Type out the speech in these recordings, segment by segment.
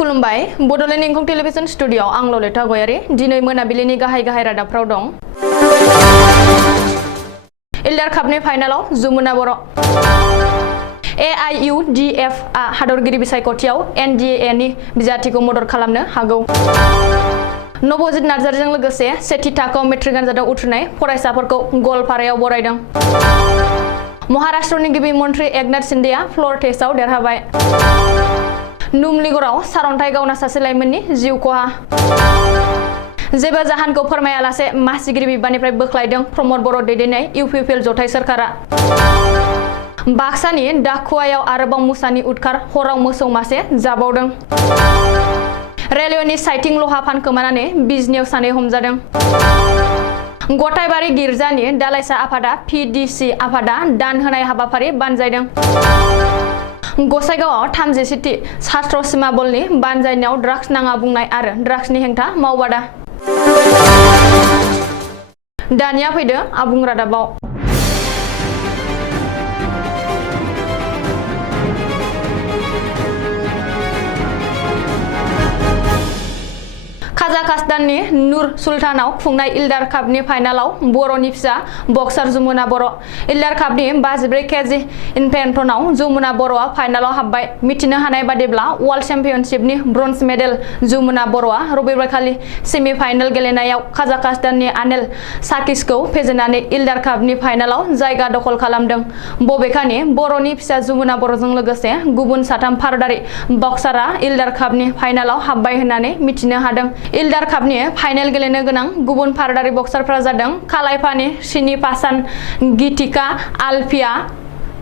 खुलुमबाय Bodoland इंखं television studio आं ललिता गयारी दिनै मोनाबिलिनि गाहाय रादाबफ्राव दं। इल्डार कापनि फाइनालाव जमुना बर'। AIUDF आ हादरगिरि बिसायख'थियाव NDA नि बिजाथिखौ मदद खालामनो हागौ। नबजित नार्जारिजों लोगोसे सेथि थाखोआव मेट्रिक आनजादाव उथ्रिनाय फरायसाफोरखौ गवालपारायाव बरायदों। महाराष्ट्रनि गिबि मन्थ्रि एकनाथ शिन्देआ फ्ल'र टेस्टआव देरहाबाय। नुमलिगड़आव सारअन्थाइ गावना सासे लाइमोननि जिउ खहा। जेबो जाहोनखौ फोरमायालासे मासिगिरि बिबाननिफ्राय बोख्लायदों प्रमद बर' दैदेननाय UPPL जथाय सोरखारा। बाक्सानि दाखुवायाव आरोबाव मुसानि उदखार, हराव मोसौ मासे जाबावदों। रेलवेनि साइथिं लहा फान खोमानानै बिजनियाव सानै हमजादों। गथायबारि गिर्जानि दालाइसा आफादा PDC आफादा दान होनाय हाबाफारि बानजायदों। गसाइगावआव 37थि छात्र सीमा बलनि बानजायनायाव ड्राग्स नाङा बुंनाय आरो ड्राग्सनि हेंथा मावबादा। दानिया फैदो आबुं रादाबाव। काजाखस्ताननि नुर सुल्तानाव खुंनाय इल्डार कापनि फाइनालाव बर'नि फिसा बक्सार जमुना बर'। इल्डार कापनि 52 केजि इभेन्टआव जमुना बर'आ फाइनालाव हाबबाय। मिथिनो हानाय बादिब्ला वर्ल्ड चेम्पियनशिपनि ब्रन्ज मेडेल जमुना बर'आ रबिबारखालि सेमि फाइनाल गेलेनायाव काजाखस्ताननि आनेल साकिसखौ फेजेननानै इल्डार कापनि फाइनालाव जायगा दखल खालामदों। बबेखानि बर'नि फिसा जमुना बर'जों लोगोसे गुबुन 3 भारतारि बक्सारआ इल्डार कापनि फाइनालाव हाबबाय होननानै मिथिनो हादों। इल्डार कापनि फाइनाल गेलेनो गोनां गुबुन भारतारि बक्सारफोरा जादों कालाइफानि श्रीनिवासन, गीतिका आल्फिया।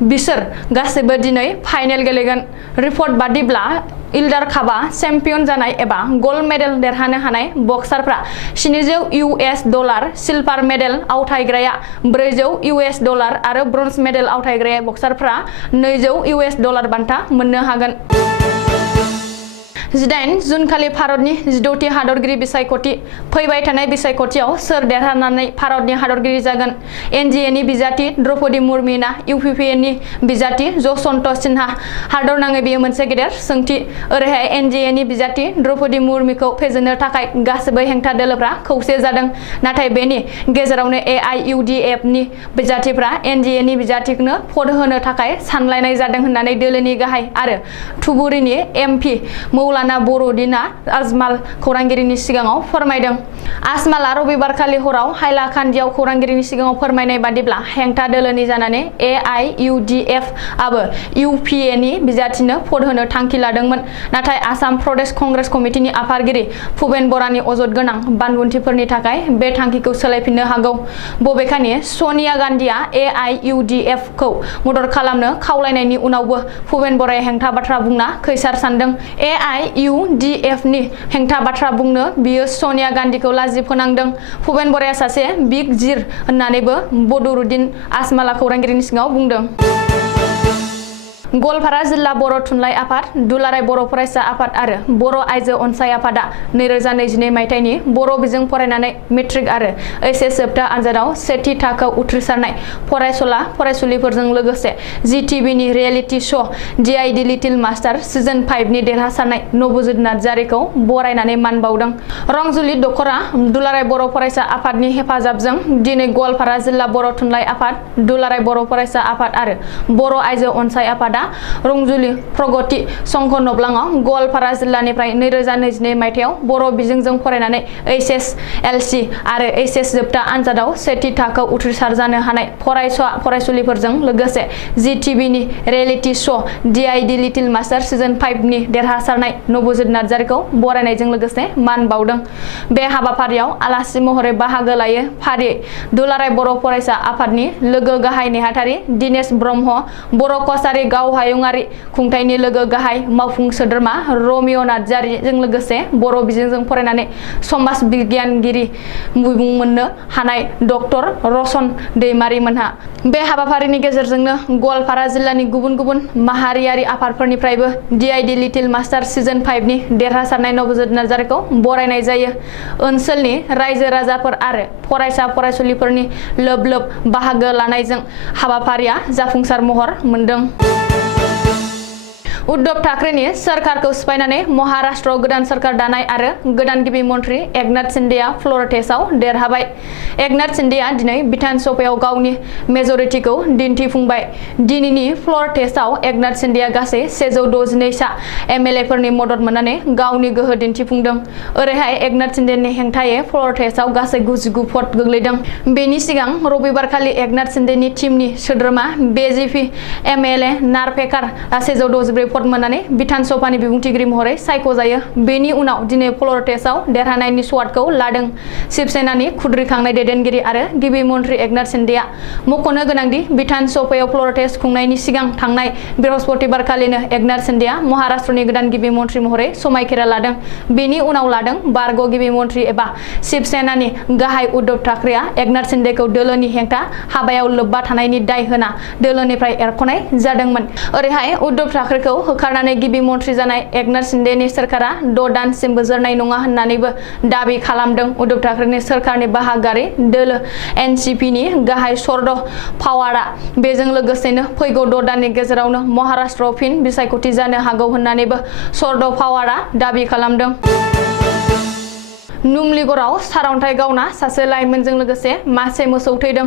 बिसोर गासैबो दिनै फाइनाल गेलेगोन। रिपर्ट बादिब्ला इल्डार कापआ चेम्पियन जानाय एबा गल्ड मेडेल देरहानो हानाय बक्सारफ्रा $700 सिलभार मेडेल आवथायग्राया $400 आरो ब्रन्ज मेडेल आवथायग्राया बक्सारफ्रा $200 बान्था मोननो हागोन। 18 जुनखालि भारतनि 16थि हादरगिरि बिसायख'थि। फैबाय थानाय बिसायख'थियाव सोर देरहानानै भारतनि हादरगिरि जागोन? NDA नि बिजाथि द्रौपदी मुर्मुना UPPN नि बिजाथि जसवन्त सिन्हा? हादरनाङै बेयो मोनसे गेदेर सोंथि। ओरैहाय NDA नि बिजाथि द्रौपदी मुर्मुखौ फेजेननो थाखाय गासैबो हेंथा दोलोफ्रा खौसे जादों। नाथाय बेनि गेजेरावनो AIUDF नि बिजाथिफ्रा NDA नि बिजाथिखौनो भट होनो थाखाय सानलायनाय जादों होननानै दोलोनि गाहाय आरो धुबुरीनि MP मौलाना बर'दिना आजमाल खौरांगिरिनि सिगाङाव फोरमायदों। आजमाला रबिबारखालि हराव हाइलाकान्दियाव खौरांगिरिनि सिगाङाव फोरमायनाय बादिब्ला हेंथा दोलोनि जानानै AIUDF आबो UPA नि बिजाथिनो भट होनो थांखि लादोंमोन। नाथाय आसाम प्रदेश कंग्रेस कमिटिनि आफादगिरि भुपेन बरानि अजद गोनां बानबुंथिफोरनि थाखाय बे थांखिखौ सोलायफिननो हागौ। बबेखानि सनिया गान्धीआ AIUDF खौ मदद खालामनो खावलायनायनि उनावबो भुपेन बराया हेंथा बाथ्रा बुंना खैसार सानदों। AIUDF नि हेंथा बाथ्रा बुंनो बियो सनिया गान्धीखौ लाजि फोनांदों। भुपेन बराया सासे बिग जिर होननानैबो बदरुद्दिन आजमाला खौरांगिरिनि सिगाङाव बुंदों। गवालपारा जिल्ला बर' थुनलाइ आफाद, दुलाराय बर' फरायसा आफाद आरो बर' आइजो अनसाय आफादा 2022 मायथाइनि बर' बिजों फरायनानै मेट्रिक आरो HS जोबथा आनजादाव सेथि थाखोआव उथ्रिसारनाय फरायसुला फरायसुलिफोरजों लोगोसे ZTV नि reality show' DID little master season 5 नि देरहासारनाय नबजित नार्जारिखौ बरायनानै मान बावदों। रंजुली दख'रा दुलाराय बर' फरायसा आफादनि हेफाजाबजों दिनै गवालपारा जिल्ला बर' थुनलाइ आफाद, दुलाराय बर' फरायसा आफाद आरो बर' आइजो अनसाय आफादा रंजुली प्रगति संघ नब्लाङाव गवालपारा जिल्लानिफ्राय 2022 मायथाइयाव बर' बिजोंजों फरायनानै HSLC आरो HS जोबथा आनजादाव सेथि थाखोआव उथ्रिसार जानो हानाय फरायसा फरायसुलिफोरजों लोगोसे ZTV नि reality show' DID little master season 5 नि देरहासारनाय नबजित नार्जारिखौ बरायनायजों लोगोसे मान बावदों। बे हाबाफारियाव आलासि महरै बाहागो लायो फारियै दुलाराय बर' फरायसा आफादनि लोगो गाहाय नेहाथारि दिनेश ब्रह्म, बर' कछारी गावहायुंआरि खुंथायनि लोगो गाहाय मावफुं सोद्रोमा रमिय' नार्जारिजों लोगोसे बर' बिजोंजों फरायनानै समाज बिगियानगिरि मुं मोननो हानाय डक्टर रसन दैमारि मोनहा। बे हाबाफारिनि गेजेरजोंनो गवालपारा जिल्लानि गुबुन गुबुन माहारियारि आफादफोरनिफ्रायबो DID लिटिल मास्टार सिजन 5 नि देरहासारनाय नबजित नार्जारिखौ बरायनाय जायो। ओनसोलनि रायजो राजाफोर आरो फरायसा फरायसुलिफोरनि लोब लोब बाहागो लानायजों हाबाफारिया जाफुंसार महर मोनदों। उद्धव ठाकरेनि सोरखारखौ सिफायनानै महाराष्ट्रआव गोदान सोरखार दानाय आरो गोदान गिबि मन्थ्रि एकनाथ शिन्देआ फ्ल'र टेस्टआव देरहाबाय। एकनाथ शिन्देआ दिनै बिधान सभायाव गावनि मेजरिटिखौ दिन्थिफुंबाय। दिनैनि फ्ल'र टेस्टआव एकनाथ शिन्देआ गासै 162 सा एमएलएफोरनि मदद मोननानै गावनि गोहो दिन्थिफुंदों। ओरैहाय एकनाथ शिन्देनि हेंथायै फ्ल'र टेस्टआव गासै 99 भट गोग्लैदों। बेनि सिगां रबिबारखालि एकनाथ शिन्देनि टीमनि सोद्रोमा बीजेपी एमएलए नार्वेकार 164 भट मोननानै बिधान सभानि बिबुंथिगिरि महरै सायख'जायो। बेनि उनाव दिनै फ्ल'र टेस्टआव देरहानायनि स्वादखौ लादों शिवसेनानि खुद्रिखांनाय दैदेनगिरि आरो गिबि मन्थ्रि एकनाथ शिन्देआ। मख'नो गोनांदि बिधान सभायाव फ्ल'र टेस्ट खुंनायनि सिगां थांनाय बृहस्पतिबारखालिनो एकनाथ शिन्देआ महाराष्ट्रनि गोदान गिबि मन्थ्रि महरै समायखिरा लादों। बेनि उनाव लादों बारग' गिबि मन्थ्रि एबा शिवसेनानि गाहाय उद्धव ठाकरेआ एकनाथ शिन्देखौ दोलोनि हेंथा हाबायाव लोब्बा थानायनि दाय होना दोलोनिफ्राय एरख'नाय जादोंमोन। ओरैहाय उद्धव ठाकरेखौ होखारनानै गिबि मन्थ्रि जानाय एकनाथ शिन्देनि सोरखारा 6 दानसिमबो जोरनाय नङा होननानैबो दाबि खालामदों। उद्धव ठाकरेनि सोरखारनि बाहागोआरि दोलो एनसीपीनि गाहाय शरद पावारआ बेजों लोगोसेनो फैगौ 6 दाननि गेजेरावनो महाराष्ट्रआव फिन बिसायख'थि जानो हागौ होननानैबो शरद पावारआ दाबि खालामदों। नुमलिगड़आव सारअन्थाइ गावना सासे लाइमोनजों लोगोसे मासे मोसौ थैदों।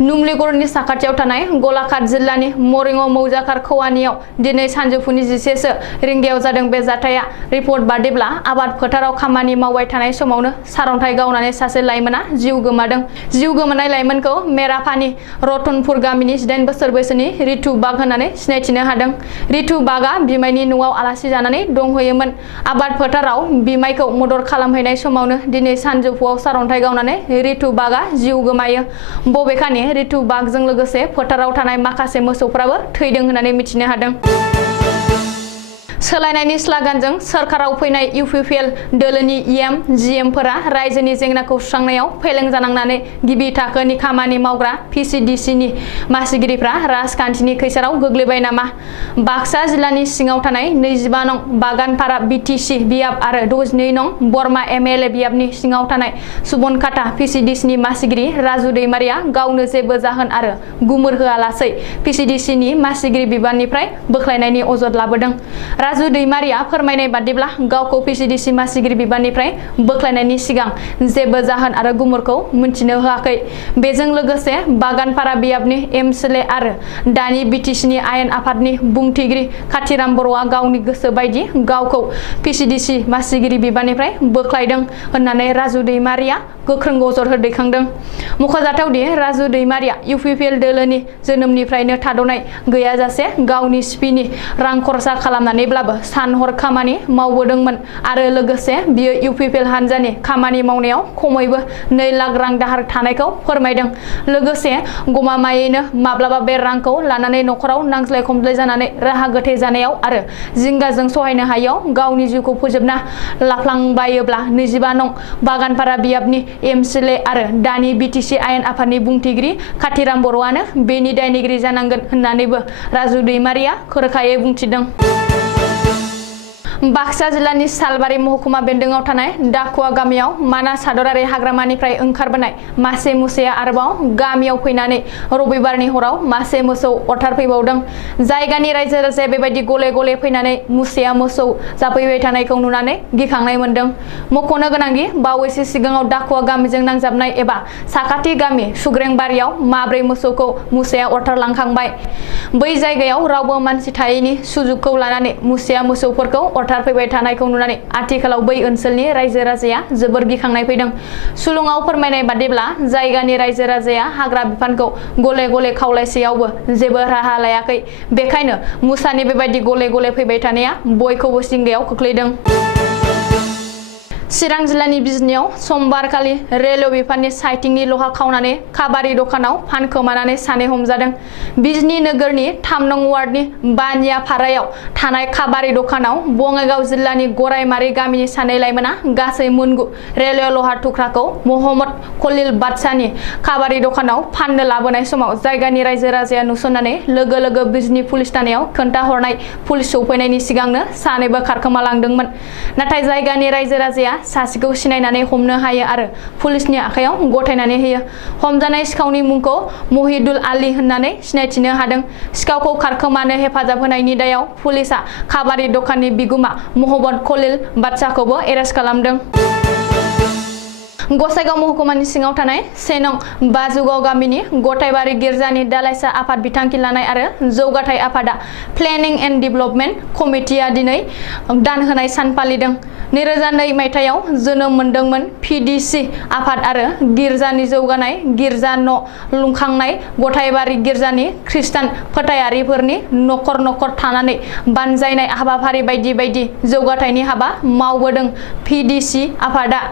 नुमलिगड़नि साखाथियाव थानाय गलाघाट जिल्लानि मरिंआव मौजाखार खवानियाव दिनै सानजौफुनि 11 रिंगायाव जादों। बे जाथाया रिपर्ट बादिब्ला आबाद फोथाराव खामानि मावबाय थानाय समावनो सारअन्थाइ गावनानै सासे लाइमोना जिउ गोमादों। जिउ गोमानाय लाइमोनखौ मेरापानी रतनपुर गामिनि 18 बोसोर बैसोनि रितु बाग होननानै सिनायथिनो हादों। रितु बागआ बिमायनि न'आव आलासि जानानै दंहैयोमोन। आबाद फोथाराव बिमायखौ मदद खालामहैनाय समावनो दिनै सानजौफुआव सारअन्थाइ गावनानै रितु बागआ जिउ गोमायो। बबेखानि रितु बागजों लोगोसे फोथाराव थानाय माखासे मोसौफोराबो थैदों होननानै मिथिनो हादों। सोलायनायनि स्लागानजों सोरखाराव फैनाय इउपिपिएल दोलोनि इएम जिएमफोरा रायजोनि जेंनाखौ सुस्रांनायाव फेलें जानांनानै गिबि थाखोनि खामानि मावग्रा पिसिडिसिनि मासिगिरिफ्रा राजखान्थिनि खैसाराव गोग्लैबाय नामा? बाक्सा जिल्लानि सिङाव थानाय 25 नं बागानपारा बिटिसि बियाब आरो 62 नं बरमा एमएलए बियाबनि सिङाव थानाय सुबनखाता पिसिडिसिनि मासिगिरि राजु दैमारिया गावनो जेबो जाहोन आरो गुमुर होआलासै पिसिडिसिनि मासिगिरि बिबाननिफ्राय बोख्लायनायनि अजद लाबोदों। राजु दैमारिया फोरमायनाय बादिब्ला गावखौ पिसिडिसि मासिगिरि बिबाननिफ्राय बोख्लायनायनि सिगां जेबो जाहोन आरो गुमुरखौ मिन्थिनो होआखै। बेजों लोगोसे बागानपारा बियाबनि एमएलए आरो दानि बिटिसिनि आयेन आफादनि बुंथिगिरि काथिराम बर'आ गावनि गोसो बायदि गावखौ पिसिडिसि मासिगिरि बिबाननिफ्राय बोख्लायदों होननानै राजु दैमारिया गोख्रों अजद दैखांदों। मख'जाथावदि राजु दैमारिया इउपिपिएल दोलोनि जोनोमनिफ्रायनो थाद'नाय गैयाजासे गावनि सिपिनि रां खरसा खालामनानैब्लाबो सान-हर खामानि मावबोदोंमोन आरो लोगोसे बियो इउपिपिएल हान्जानि खामानि मावनायाव खमैबो 2 लाख रां दाहार थानायखौ फोरमायदों। लोगोसे गमामायैनो माब्लाबा बे रांखौ लानानै न'खराव नांज्लाय खमज्लाय जानानै राहा गोथे जानायाव आरो जिंगाजों सहायनो हायैयाव गावनि जिउखौ फोजोबना लाफ्लांबायोब्ला 25 नं बागानपारा बियाबनि एमएलए आरो दानि बिटिसि आयेन आफादनि बुंथिगिरि काथिराम बर'आनो बेनि दायनिगिरि जानांगोन होननानैबो राजु दैमारिया रोखायै बुंथिदों। बाक्सा जिल्लानि सालबारि महकुमा बेन्दोंआव थानाय दाखुवा गामियाव मानास हादरारि हाग्रामानिफ्राय ओंखारबोनाय मासे मोसाया आरोबाव गामियाव फैनानै रबिबारनि हराव मासे मोसौ अरथारफैबावदों। जायगानि रायजो राजाया बेबायदि गले गले फैनानै मोसाया मोसौ जाफैबाय थानायखौ नुनानै गिखांनाय मोन्दों। मख'नो गोनांदि बावैसो सिगाङाव दाखुवा गामिजों नांजाबनाय एबा साखाथि गामि सुग्रेंबारियाव माब्रै मोसौखौ मोसाया अरथारलांखांबाय। बै जायगायाव रावबो मानसि थायैनि सुजुगखौ लानानै मोसाया मोसौफोरखौ अरथारफैबाय थानायखौ नुनानै आथिखालाव बै ओनसोलनि रायजो राजाया जोबोर गिखांनाय फैदों। सुलुङाव फोरमायनाय बादिब्ला जायगानि रायजो राजाया हाग्रा बिफानखौ गले गले खावलायसेयावबो जेबो राहा लायाखै। बेखायनो मोसानि बेबायदि गले गले फैबाय थानाया बयखौबो जिंगायाव खोख्लैदों। चिरां जिल्लानि बिजनियाव समबारखालि रेलवे बिफाननि साइटिंनि लहा खावनानै खाबारि दखानाव फानखोमानानै सानै हमजादों। बिजनि नोगोरनि 3 नं वार्डनि बानियापारायाव थानाय खाबारि दखानाव बङाइगाव जिल्लानि गरायमारि गामिनि सानै लाइमोना गासै मोनगु रेलवे लहा थुख्राखौ महम्मद खलिल बादशाहनि खाबारि दखानाव फाननो लाबोनाय समाव जायगानि रायजो राजाया नुसननानै लोगो लोगो बिजनि पुलिस थानायाव खोन्थाहरनाय पुलिस सौफैनायनि सिगांनो सानैबो खारखोमालांदोंमोन। नाथाय जायगानि रायजो राजाया सासेखौ सिनायनानै हमनो हायो आरो पुलिसनि आखायाव गथायनानै होयो। हमजानाय सिखावनि मुंखौ महिदुल आली होननानै सिनायथिनो हादों। सिखावखौ खारखोमानो हेफाजाब होनायनि दायाव पुलिसआ खाबारि दखाननि बिगुमा महम्मद खलिल बादशाहखौबो एरेस्ट खालामदों। गसाइगाव महकुमानि सिङाव थानाय 1 नं बाजुगाव गामिनि गथायबारि गिर्जानि दालाइसा आफाद बिथांखि लानाय आरो जौगाथाय आफादा प्लेनिं एन्ड डेभेलपमेन्ट कमिटिआ दिनै दान होनाय सान फालिदों। 2002 मायथाइयाव जोनोम मोनदोंमोन। PDC आफाद आरो गिर्जानि जौगानाय गिर्जा न' लुखांनाय गथायबारि गिर्जानि खृष्टान फोथायारिफोरनि नखर नखर थानानै बानजायनाय हाबाफारि बायदि बायदि जौगाथायनि हाबा मावबोदों। PDC आफादा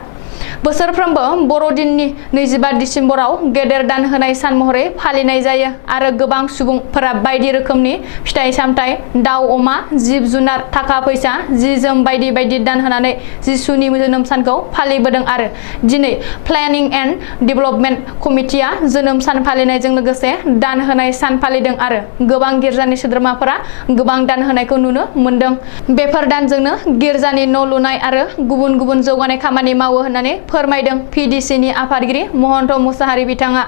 बोसोरफ्रोमबो बर'दिननि 25 दिसेम्बराव गेदेर दान होनाय सान महरै फालिनाय जायो आरो गोबां सुबुंफोरा बायदि रोखोमनि फिथाइ सामथाइ, दाउ अमा, जिब जुनार, थाखा फैसा, जि जोम बायदि बायदि दान होनानै जिसुनि जोनोम सानखौ फालिबोदों आरो दिनै प्लेनिं एन्ड डेभेलपमेन्ट कमिटिआ जोनोम सान फालिनायजों लोगोसे दान होनाय सान फालिदों आरो गोबां गिर्जानि सोद्रोमाफोरा गोबां दान होनायखौ नुनो मोनदों। बेफोर दानजोंनो गिर्जानि न' लुनाय आरो गुबुन गुबुन जौगानाय खामानि मावो होननानै फोरमायदों PDCनि आफादगिरि महन्त मुसाहारि बिथाङा।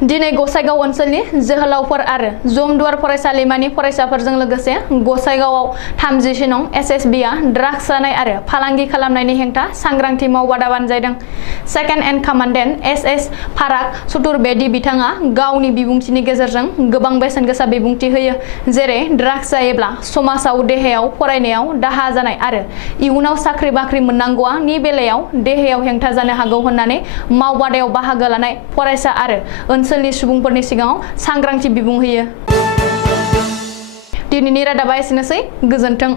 दिनै गसाइगाव ओनसोलनि जोहोलावफोर आरो जमदुवार फरायसालिमानि फरायसाफोरजों लोगोसे गसाइगावआव 30 नं SSBआ ड्राग्स जानाय आरो फालांगि खालामनायनि हेंथा सांग्रांथि मावबादा बानजायदों। सेकेन्ड इन कमान्डेन्ट SS फाराग चतुर्वेदी बिथाङा गावनि बिबुंथिनि गेजेरजों गोबां बेसेन गोसा बिबुंथि होयो, जेरै ड्राग्स जायोब्ला समाजाव, देहायाव, फरायनायाव दाहा जानाय आरो इयुनाव साख्रि बाख्रि मोननांगौनि बेलायाव देहायाव हेंथा जानो हागौ होननानै मावबादायाव बाहागो लानाय फरायसा आरो ओनसोलनि सुबुंफोरनि सिगाङाव सांग्रांथि बिबुं होयो। दिनैनि रादाबा एसेनोसै, गोजोन्थों।